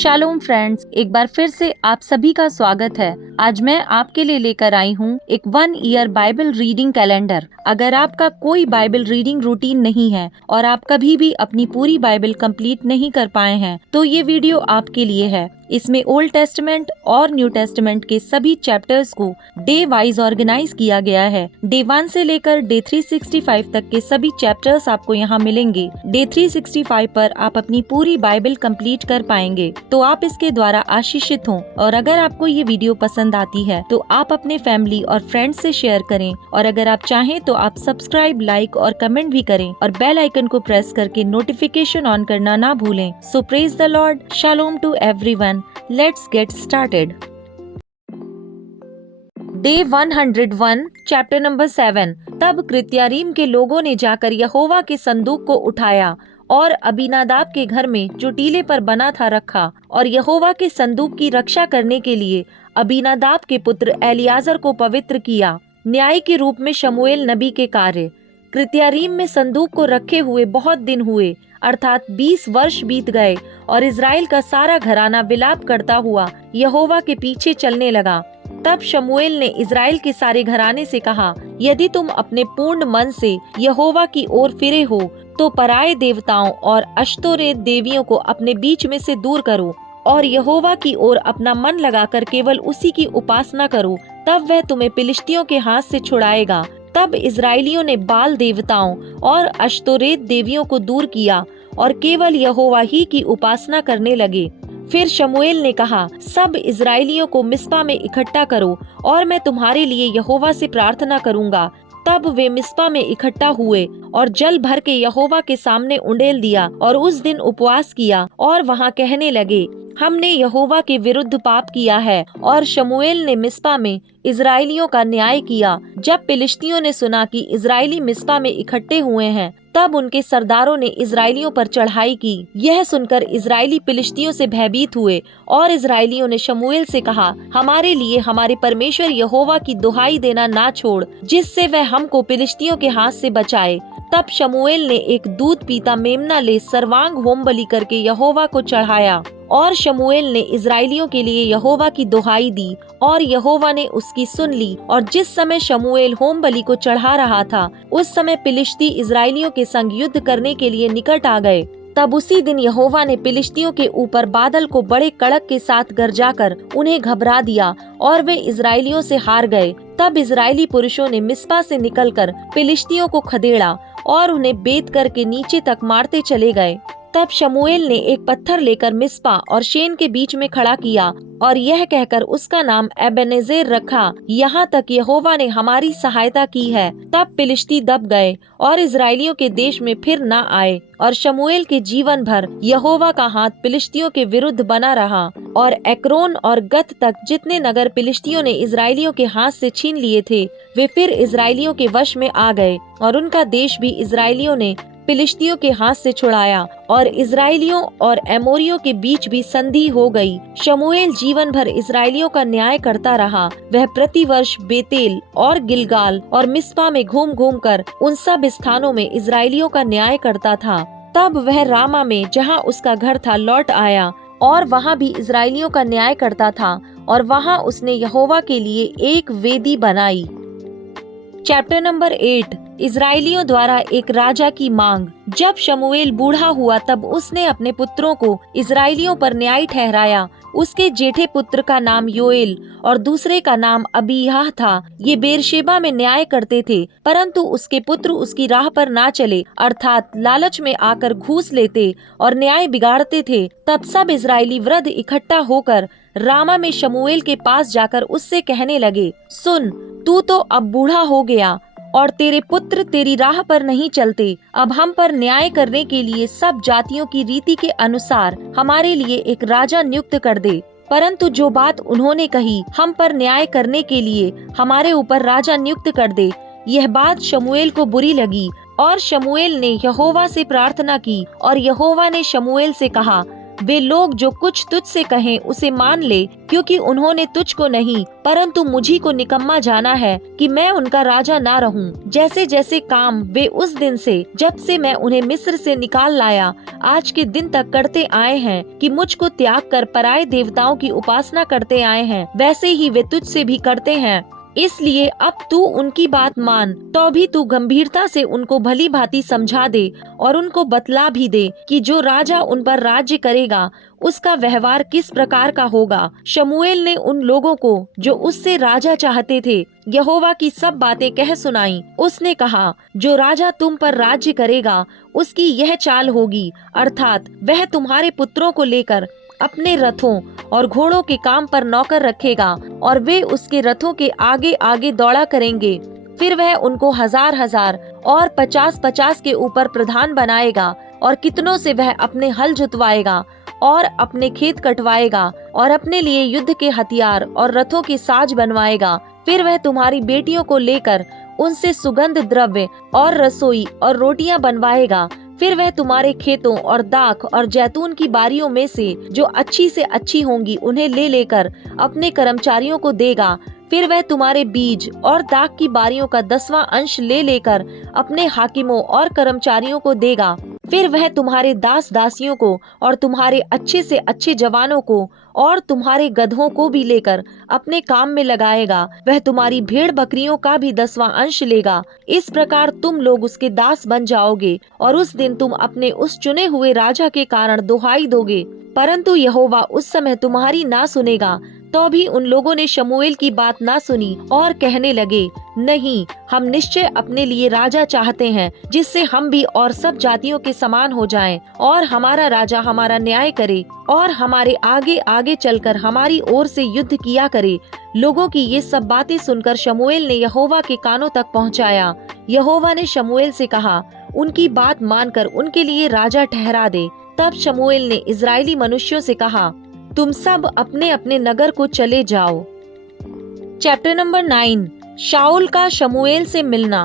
Shalom friends, एक बार फिर से आप सभी का स्वागत है। आज मैं आपके लिए लेकर आई हूँ एक 1 ईयर बाइबल रीडिंग कैलेंडर। अगर आपका कोई बाइबल रीडिंग रूटीन नहीं है और आप कभी भी अपनी पूरी बाइबल कंप्लीट नहीं कर पाए हैं, तो ये वीडियो आपके लिए है। इसमें ओल्ड टेस्टमेंट और न्यू टेस्टमेंट के सभी चैप्टर्स को डे वाइज ऑर्गेनाइज किया गया है। डे 1 से लेकर डे 365 तक के सभी चैप्टर्स आपको यहाँ मिलेंगे। डे 365 पर आप अपनी पूरी बाइबल कंप्लीट कर पाएंगे, तो आप इसके द्वारा आशीषित हों। और अगर आपको ये वीडियो पसंद आती है तो आप अपने फैमिली और फ्रेंड्स से शेयर करें, और अगर आप चाहें तो आप सब्सक्राइब, लाइक और कमेंट भी करें और बेल आइकन को प्रेस करके नोटिफिकेशन ऑन करना ना भूलें। So praise the Lord, shalom to everyone. Let's get started. Day 101, chapter number 7। तब कृत्यारीम के लोगों ने जाकर यहोवा के संदूक को उठाया और अबीनादाब के घर में जो टीले पर बना था रखा, और यहोवा के संदूक की रक्षा करने के लिए अबीनादाब के पुत्र एलियाजर को पवित्र किया। न्याय के रूप में शमूएल नबी के कार्य। कृत्यारीम में संदूक को रखे हुए बहुत दिन हुए, अर्थात 20 वर्ष बीत गए, और इज़राइल का सारा घराना विलाप करता हुआ यहोवा के पीछे चलने लगा। तब शमूएल ने इज़राइल के सारे घराने से कहा, यदि तुम अपने पूर्ण मन से यहोवा की ओर फिरे हो तो पराये देवताओं और अश्तोरेत देवियों को अपने बीच में से दूर करो और यहोवा की ओर अपना मन लगाकर केवल उसी की उपासना करो, तब वह तुम्हें फिलिस्तियों के हाथ से छुड़ाएगा। तब इज़राइलियों ने बाल देवताओं और अश्तोरेत देवियों को दूर किया और केवल यहोवा ही की उपासना करने लगे। फिर शमूएल ने कहा, सब इज़राइलियों को मिस्पा में इकट्ठा करो और मैं तुम्हारे लिए यहोवा से प्रार्थना करूंगा। तब वे मिस्पा में इकट्ठा हुए और जल भर के यहोवा के सामने उंडेल दिया और उस दिन उपवास किया और वहां कहने लगे, हमने यहोवा के विरुद्ध पाप किया है। और शमूएल ने मिस्पा में इज़राइलियों का न्याय किया। जब फिलिस्तियों ने सुना कि इज़राइली मिस्पा में इकट्ठे हुए हैं, तब उनके सरदारों ने इज़राइलियों पर चढ़ाई की। यह सुनकर इज़राइली फिलिस्तियों से भयभीत हुए और इज़राइलियों ने शमूएल से कहा, हमारे लिए हमारे परमेश्वर यहोवा की दुहाई देना ना छोड़, जिससे वह हमको फिलिस्तियों के हाथ से बचाए। तब शमूएल ने एक दूध पीता मेमना ले सर्वांग होम बलि करके यहोवा को चढ़ाया, और शमूएल ने इज़राइलियों के लिए यहोवा की दुहाई दी और यहोवा ने उसकी सुन ली। और जिस समय शमूएल होम बलि को चढ़ा रहा था, उस समय फिलिस्ती इज़राइलियों के संग युद्ध करने के लिए निकट आ गए। तब उसी दिन यहोवा ने फिलिस्तियों के ऊपर बादल को बड़े कड़क के साथ गरजाकर उन्हें घबरा दिया और वे इज़राइलियों से हार गए। तब इज़राइली पुरुषों ने मिस्पा से निकलकर फिलिस्तियों को खदेड़ा और उन्हें बेत करके नीचे तक मारते चले गए। तब शमूएल ने एक पत्थर लेकर मिस्पा और शेन के बीच में खड़ा किया और यह कहकर उसका नाम एबेनेजेर रखा, यहाँ तक यहोवा ने हमारी सहायता की है। तब फिलिस्ती दब गए और इज़राइलियों के देश में फिर न आए। और शमूएल के जीवन भर यहोवा का हाथ फिलिस्तियों के विरुद्ध बना रहा, और एक्रोन और गत तक जितने नगर फिलिस्तियों ने इज़राइलियों के हाथ से छीन लिए थे, वे फिर इज़राइलियों के वश में आ गए, और उनका देश भी इज़राइलियों ने फिलिस्तियों के हाथ से छुड़ाया, और इज़राइलियों और एमोरियों के बीच भी संधि हो गई। शमूएल जीवन भर इज़राइलियों का न्याय करता रहा। वह प्रतिवर्ष बेतेल और गिलगाल और मिस्पा में घूम घूम कर उन सब स्थानों में इज़राइलियों का न्याय करता था। तब वह रामा में, जहाँ उसका घर था, लौट आया और वहाँ भी इज़राइलियों का न्याय करता था, और वहाँ उसने यहोवा के लिए एक वेदी बनाई। चैप्टर नंबर 8, इज़राइलियों द्वारा एक राजा की मांग। जब शमूएल बूढ़ा हुआ, तब उसने अपने पुत्रों को इज़राइलियों पर न्याय ठहराया। उसके जेठे पुत्र का नाम योएल और दूसरे का नाम अबीयाह था। ये बेरशेबा में न्याय करते थे, परंतु उसके पुत्र उसकी राह पर ना चले, अर्थात लालच में आकर घूस लेते और न्याय बिगाड़ते थे। तब सब इज़राइली वृद्ध इकट्ठा होकर रामा में शमूएल के पास जाकर उससे कहने लगे, सुन, तू तो अब बूढ़ा हो गया और तेरे पुत्र तेरी राह पर नहीं चलते। अब हम पर न्याय करने के लिए सब जातियों की रीति के अनुसार हमारे लिए एक राजा नियुक्त कर दे। परंतु जो बात उन्होंने कही, हम पर न्याय करने के लिए हमारे ऊपर राजा नियुक्त कर दे, यह बात शमूएल को बुरी लगी। और शमूएल ने यहोवा से प्रार्थना की, और यहोवा ने शमूएल से कहा, वे लोग जो कुछ तुझसे कहें उसे मान ले, क्योंकि उन्होंने तुझको नहीं परंतु मुझी को निकम्मा जाना है कि मैं उनका राजा ना रहूं। जैसे जैसे काम वे उस दिन से, जब से मैं उन्हें मिस्र से निकाल लाया, आज के दिन तक करते आए हैं कि मुझको त्याग कर पराये देवताओं की उपासना करते आए हैं, वैसे ही वे तुझसे भी करते हैं। इसलिए अब तू उनकी बात मान, तो भी तू गंभीरता से उनको भली भांति समझा दे और उनको बतला भी दे कि जो राजा उन पर राज्य करेगा उसका व्यवहार किस प्रकार का होगा। शमूएल ने उन लोगों को जो उससे राजा चाहते थे यहोवा की सब बातें कह सुनाई। उसने कहा, जो राजा तुम पर राज्य करेगा उसकी यह चाल होगी, अर्थात वह तुम्हारे पुत्रों को लेकर अपने रथों और घोड़ों के काम पर नौकर रखेगा और वे उसके रथों के आगे आगे दौड़ा करेंगे। फिर वह उनको 1000-1000 और 50-50 के ऊपर प्रधान बनाएगा और कितनों से वह अपने हल जुतवाएगा और अपने खेत कटवाएगा और अपने लिए युद्ध के हथियार और रथों के साज बनवाएगा। फिर वह तुम्हारी बेटियों को लेकर उनसे सुगंध द्रव्य और रसोई और रोटियां बनवाएगा। फिर वह तुम्हारे खेतों और दाख और जैतून की बारियों में से जो अच्छी से अच्छी होंगी उन्हें ले लेकर अपने कर्मचारियों को देगा। फिर वह तुम्हारे बीज और दाख की बारियों का 10वां अंश ले लेकर अपने हाकिमों और कर्मचारियों को देगा। फिर वह तुम्हारे दास दासियों को और तुम्हारे अच्छे से अच्छे जवानों को और तुम्हारे गधों को भी लेकर अपने काम में लगाएगा। वह तुम्हारी भेड़ बकरियों का भी 10वां अंश लेगा। इस प्रकार तुम लोग उसके दास बन जाओगे और उस दिन तुम अपने उस चुने हुए राजा के कारण दुहाई दोगे। परंतु यहोवा उस समय तुम्हारी ना सुनेगा। तो भी उन लोगों ने शमूएल की बात ना सुनी और कहने लगे, नहीं, हम निश्चय अपने लिए राजा चाहते हैं जिससे हम भी और सब जातियों के समान हो जाएं, और हमारा राजा हमारा न्याय करे और हमारे आगे आगे चलकर हमारी ओर से युद्ध किया करे। लोगों की ये सब बातें सुनकर शमूएल ने यहोवा के कानों तक पहुंचाया। यहोवा ने शमूएल से कहा, उनकी बात मानकर उनके लिए राजा ठहरा दे। तब शमूएल ने इजरायली मनुष्यों से कहा, तुम सब अपने अपने नगर को चले जाओ। Chapter number 9। शाऊल का शमूएल से मिलना।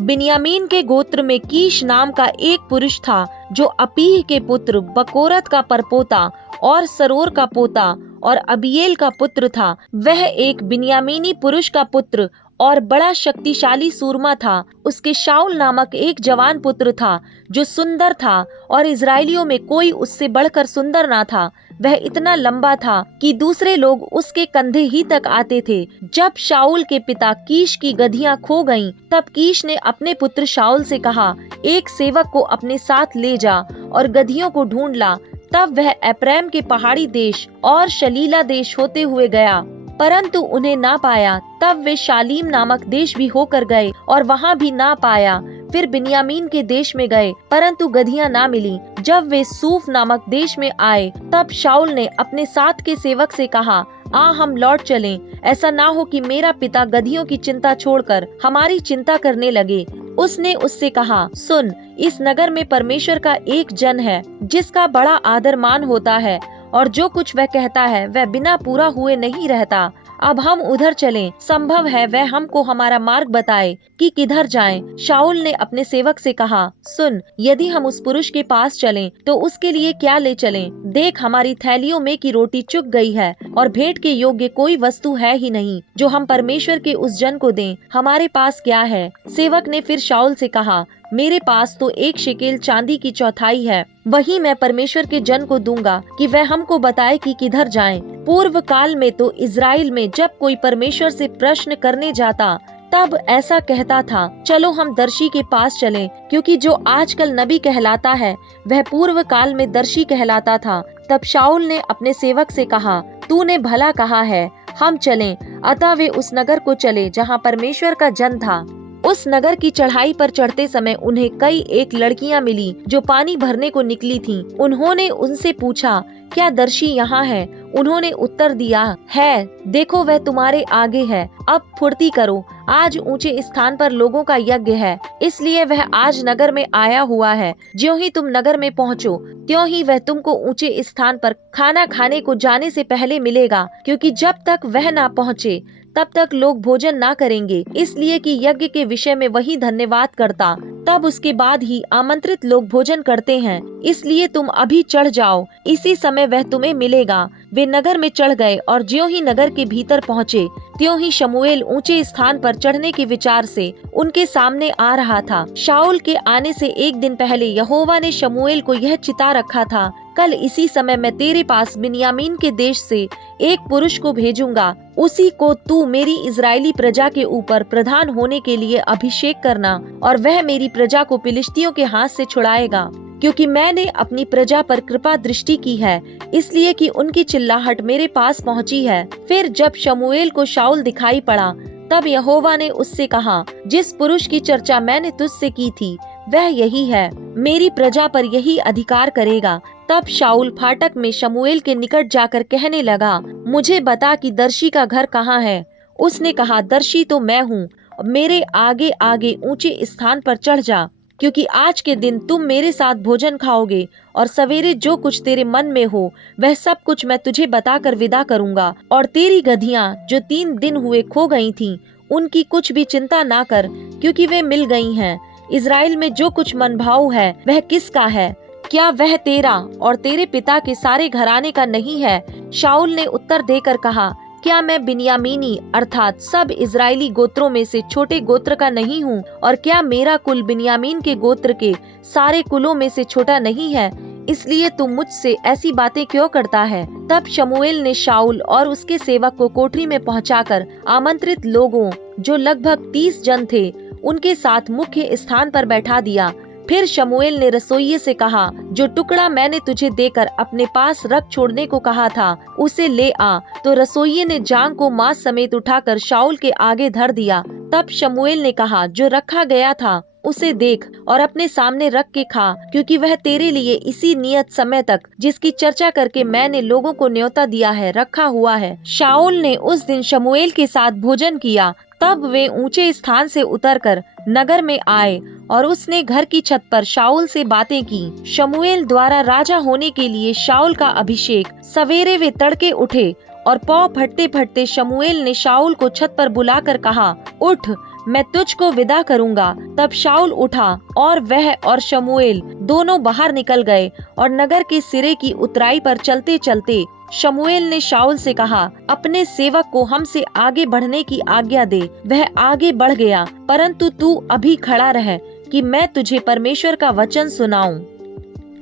बिन्यामीन के गोत्र में कीश नाम का एक पुरुष था जो अपीह के पुत्र बकोरत का परपोता और सरोर का पोता और अबीएल का पुत्र था। वह एक बिन्यामीनी पुरुष का पुत्र और बड़ा शक्तिशाली सूरमा था। उसके शाऊल नामक एक जवान पुत्र था जो सुंदर था और इजराइलियों में कोई उससे बढ़कर सुंदर ना था। वह इतना लंबा था कि दूसरे लोग उसके कंधे ही तक आते थे। जब शाऊल के पिता कीश की गधियां खो गईं, तब कीश ने अपने पुत्र शाऊल से कहा, एक सेवक को अपने साथ ले जा और गधियों को ढूंढ ला। तब वह एप्रैम के पहाड़ी देश और शलीला देश होते हुए गया, परंतु उन्हें ना पाया। तब वे शालीम नामक देश भी होकर गए और वहाँ भी ना पाया। फिर बिन्यामीन के देश में गए, परंतु गधियां ना मिली। जब वे सूफ नामक देश में आए, तब शाऊल ने अपने साथ के सेवक से कहा, आ हम लौट चलें। ऐसा ना हो कि मेरा पिता गधियों की चिंता छोड़कर हमारी चिंता करने लगे। उसने उससे कहा, सुन, इस नगर में परमेश्वर का एक जन है जिसका बड़ा आदर मान होता है, और जो कुछ वह कहता है वह बिना पूरा हुए नहीं रहता। अब हम उधर चलें, संभव है वह हमको हमारा मार्ग बताए कि किधर जाएं। शाऊल ने अपने सेवक से कहा, सुन, यदि हम उस पुरुष के पास चलें तो उसके लिए क्या ले चलें? देख, हमारी थैलियों में की रोटी चुक गई है और भेंट के योग्य कोई वस्तु है ही नहीं जो हम परमेश्वर के उस जन को दें। हमारे पास क्या है? सेवक ने फिर शाऊल से कहा, मेरे पास तो 1 शेकेल चांदी की चौथाई है, वही मैं परमेश्वर के जन को दूंगा कि वह हमको बताए कि किधर जाएं। पूर्व काल में तो इज़राइल में जब कोई परमेश्वर से प्रश्न करने जाता तब ऐसा कहता था, चलो हम दर्शी के पास चलें, क्योंकि जो आजकल नबी कहलाता है वह पूर्व काल में दर्शी कहलाता था। तब शाऊल ने अपने सेवक से कहा, तूने भला कहा है, हम चलें। अतः वे उस नगर को चले जहाँ परमेश्वर का जन था। उस नगर की चढ़ाई पर चढ़ते समय उन्हें कई एक लड़कियां मिली जो पानी भरने को निकली थीं। उन्होंने उनसे पूछा, क्या दर्शी यहाँ है? उन्होंने उत्तर दिया, है, देखो वह तुम्हारे आगे है। अब फुर्ती करो, आज ऊंचे स्थान पर लोगों का यज्ञ है, इसलिए वह आज नगर में आया हुआ है। ज्यों ही तुम नगर में पहुँचो, त्यों ही वह तुमको ऊंचे स्थान पर खाना खाने को जाने से पहले मिलेगा, क्योंकि जब तक वह ना पहुँचे तब तक लोग भोजन ना करेंगे, इसलिए कि यज्ञ के विषय में वही धन्यवाद करता। तब उसके बाद ही आमंत्रित लोग भोजन करते हैं, इसलिए तुम अभी चढ़ जाओ, इसी समय वह तुम्हें मिलेगा। वे नगर में चढ़ गए और ज्यों ही नगर के भीतर पहुँचे, त्यों ही शमूएल ऊंचे स्थान पर चढ़ने के विचार से उनके सामने आ रहा था। शाऊल के आने से एक दिन पहले यहोवा ने शमूएल को यह चिता रखा था, कल इसी समय मैं तेरे पास बिन्यामीन के देश से एक पुरुष को भेजूंगा, उसी को तू मेरी इजरायली प्रजा के ऊपर प्रधान होने के लिए अभिषेक करना, और वह मेरी प्रजा को फिलिस्तियों के हाथ से छुड़ाएगा, क्योंकि मैंने अपनी प्रजा पर कृपा दृष्टि की है, इसलिए कि उनकी चिल्लाहट मेरे पास पहुंची है। फिर जब शमूएल को शाऊल दिखाई पड़ा, तब यहोवा ने उससे कहा, जिस पुरुष की चर्चा मैंने तुझसे की थी वह यही है, मेरी प्रजा पर यही अधिकार करेगा। तब शाऊल फाटक में शमूएल के निकट जाकर कहने लगा, मुझे बता कि दर्शी का घर कहाँ है। उसने कहा, दर्शी तो मैं हूँ, मेरे आगे आगे ऊंचे स्थान पर चढ़ जा, क्योंकि आज के दिन तुम मेरे साथ भोजन खाओगे, और सवेरे जो कुछ तेरे मन में हो वह सब कुछ मैं तुझे बताकर विदा करूंगा। और तेरी गधियां जो 3 दिन हुए खो गई थीं, उनकी कुछ भी चिंता ना कर, क्योंकि वे मिल गई हैं। इज़राइल में जो कुछ मनभाव है वह किसका है? क्या वह तेरा और तेरे पिता के सारे घराने का नहीं है? शाऊल ने उत्तर देकर कहा, क्या मैं बिन्यामीनी अर्थात सब इज़राइली गोत्रों में से छोटे गोत्र का नहीं हूँ? और क्या मेरा कुल बिन्यामीन के गोत्र के सारे कुलों में से छोटा नहीं है? इसलिए तू मुझसे ऐसी बातें क्यों करता है? तब शमूएल ने शाऊल और उसके सेवक को कोठरी में पहुंचाकर आमंत्रित लोगों, जो लगभग 30 जन थे, उनके साथ मुख्य स्थान पर बैठा दिया। फिर शमूएल ने रसोइये से कहा, जो टुकड़ा मैंने तुझे देकर अपने पास रख छोड़ने को कहा था, उसे ले आ। तो रसोइये ने जांग को मांस समेत उठाकर शाऊल के आगे धर दिया। तब शमूएल ने कहा, जो रखा गया था उसे देख और अपने सामने रख के खा, क्योंकि वह तेरे लिए इसी नियत समय तक, जिसकी चर्चा करके मैंने लोगों को न्योता दिया है, रखा हुआ है। शाऊल ने उस दिन शमूएल के साथ भोजन किया। तब वे ऊंचे स्थान से उतरकर नगर में आए और उसने घर की छत पर शाऊल से बातें की। शमूएल द्वारा राजा होने के लिए शाऊल का अभिषेक। सवेरे वे तड़के उठे और पौ फटते फटते शमूएल ने शाऊल को छत पर बुलाकर कहा, उठ, मैं तुझको विदा करूंगा। तब शाऊल उठा और वह और शमूएल दोनों बाहर निकल गए और नगर के सिरे की उतराई पर चलते चलते शमूएल ने शाऊल से कहा, अपने सेवक को हमसे आगे बढ़ने की आज्ञा दे। वह आगे बढ़ गया, परंतु तू अभी खड़ा रह कि मैं तुझे परमेश्वर का वचन सुनाऊं।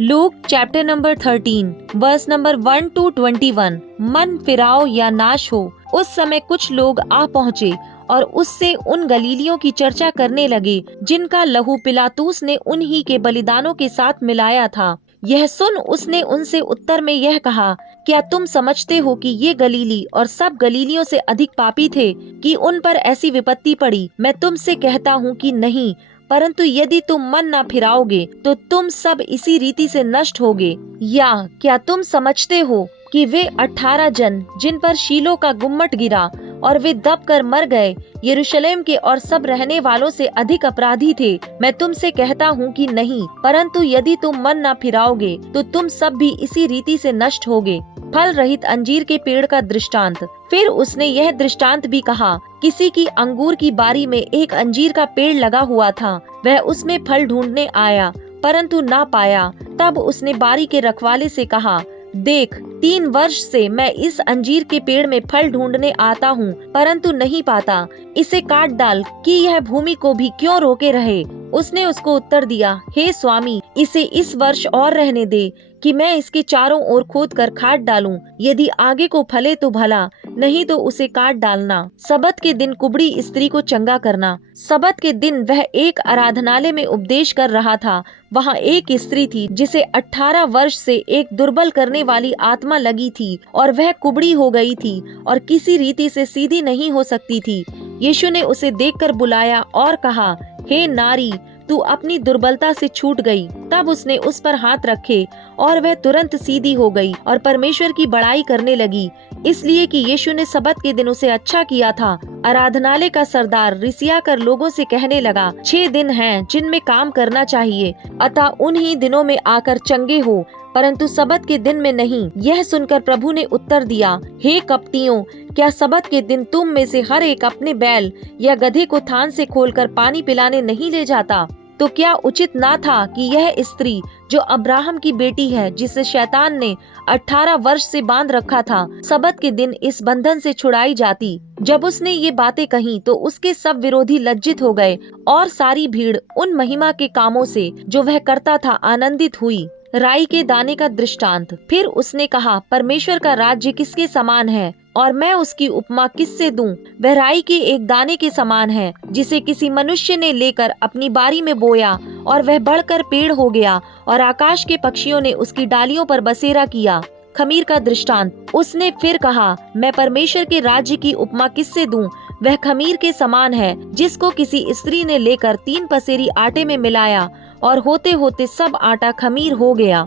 Luke chapter number 13 verse number 1 to 21। मन फिराओ या नाश हो। उस समय कुछ लोग आ पहुँचे और उससे उन गलीलियों की चर्चा करने लगे, जिनका लहू पिलातूस ने उन्हीं के बलिदानों के साथ मिलाया था। यह सुन उसने उनसे उत्तर में यह कहा, क्या तुम समझते हो कि ये गलीली और सब गलीलियों से अधिक पापी थे कि उन पर ऐसी विपत्ति पड़ी? मैं तुमसे कहता हूँ कि नहीं, परंतु यदि तुम मन न फिराओगे तो तुम सब इसी रीति से नष्ट होगे। या क्या तुम समझते हो कि वे 18 जन जिन पर शीलो का गुम्मट गिरा और वे दब कर मर गए, यरूशलेम के और सब रहने वालों से अधिक अपराधी थे? मैं तुमसे कहता हूँ कि नहीं, परंतु यदि तुम मन न फिराओगे तो तुम सब भी इसी रीति से नष्ट होगे। फल रहित अंजीर के पेड़ का दृष्टांत। फिर उसने यह दृष्टांत भी कहा, किसी की अंगूर की बारी में एक अंजीर का पेड़ लगा हुआ था। वह उसमें फल ढूंढने आया, परंतु ना पाया। तब उसने बारी के रखवाले से कहा, देख, 3 वर्ष से मैं इस अंजीर के पेड़ में फल ढूंढने आता हूँ, परंतु नहीं पाता। इसे काट डाल कि यह भूमि को भी क्यों रोके रहे। उसने उसको उत्तर दिया, हे स्वामी, इसे इस वर्ष और रहने दे कि मैं इसके चारों ओर खोद कर खाद डालूं। यदि आगे को फले तो भला, नहीं तो उसे काट डालना। सबत के दिन कुबड़ी स्त्री को चंगा करना। सबत के दिन वह एक आराधनालय में उपदेश कर रहा था। वहाँ एक स्त्री थी जिसे 18 वर्ष से एक दुर्बल करने वाली आत्मा लगी थी, और वह कुबड़ी हो गई थी और किसी रीति से सीधी नहीं हो सकती थी। यीशु ने उसे देखकर बुलाया और कहा, हे नारी, तू अपनी दुर्बलता से छूट गई। तब उसने उस पर हाथ रखे और वह तुरंत सीधी हो गई और परमेश्वर की बड़ाई करने लगी, इसलिए कि यीशु ने सबत के दिन उसे अच्छा किया था। आराधनालय का सरदार रिसिया कर लोगों से कहने लगा, 6 दिन हैं जिनमें काम करना चाहिए, अतः उन्हीं दिनों में आकर चंगे हो। परंतु सबत के दिन में नहीं। यह सुनकर प्रभु ने उत्तर दिया, हे कपटियों, क्या सबत के दिन तुम में से हर एक अपने बैल या गधे को थान से खोलकर पानी पिलाने नहीं ले जाता? तो क्या उचित ना था कि यह स्त्री जो अब्राहम की बेटी है, जिसे शैतान ने 18 वर्ष से बांध रखा था, सबत के दिन इस बंधन से छुड़ाई जाती? जब उसने ये बातें कही तो उसके सब विरोधी लज्जित हो गए और सारी भीड़ उन महिमा के कामों से जो वह करता था आनंदित हुई। राई के दाने का दृष्टांत। फिर उसने कहा, परमेश्वर का राज्य किसके समान है और मैं उसकी उपमा किससे दूं? वह राई के एक दाने के समान है, जिसे किसी मनुष्य ने लेकर अपनी बारी में बोया और वह बढ़कर पेड़ हो गया और आकाश के पक्षियों ने उसकी डालियों पर बसेरा किया। खमीर का दृष्टांत। उसने फिर कहा, मैं परमेश्वर के राज्य की उपमा किससे दूं? वह खमीर के समान है, जिसको किसी स्त्री ने लेकर 3 पसेरी आटे में मिलाया और होते होते सब आटा खमीर हो गया।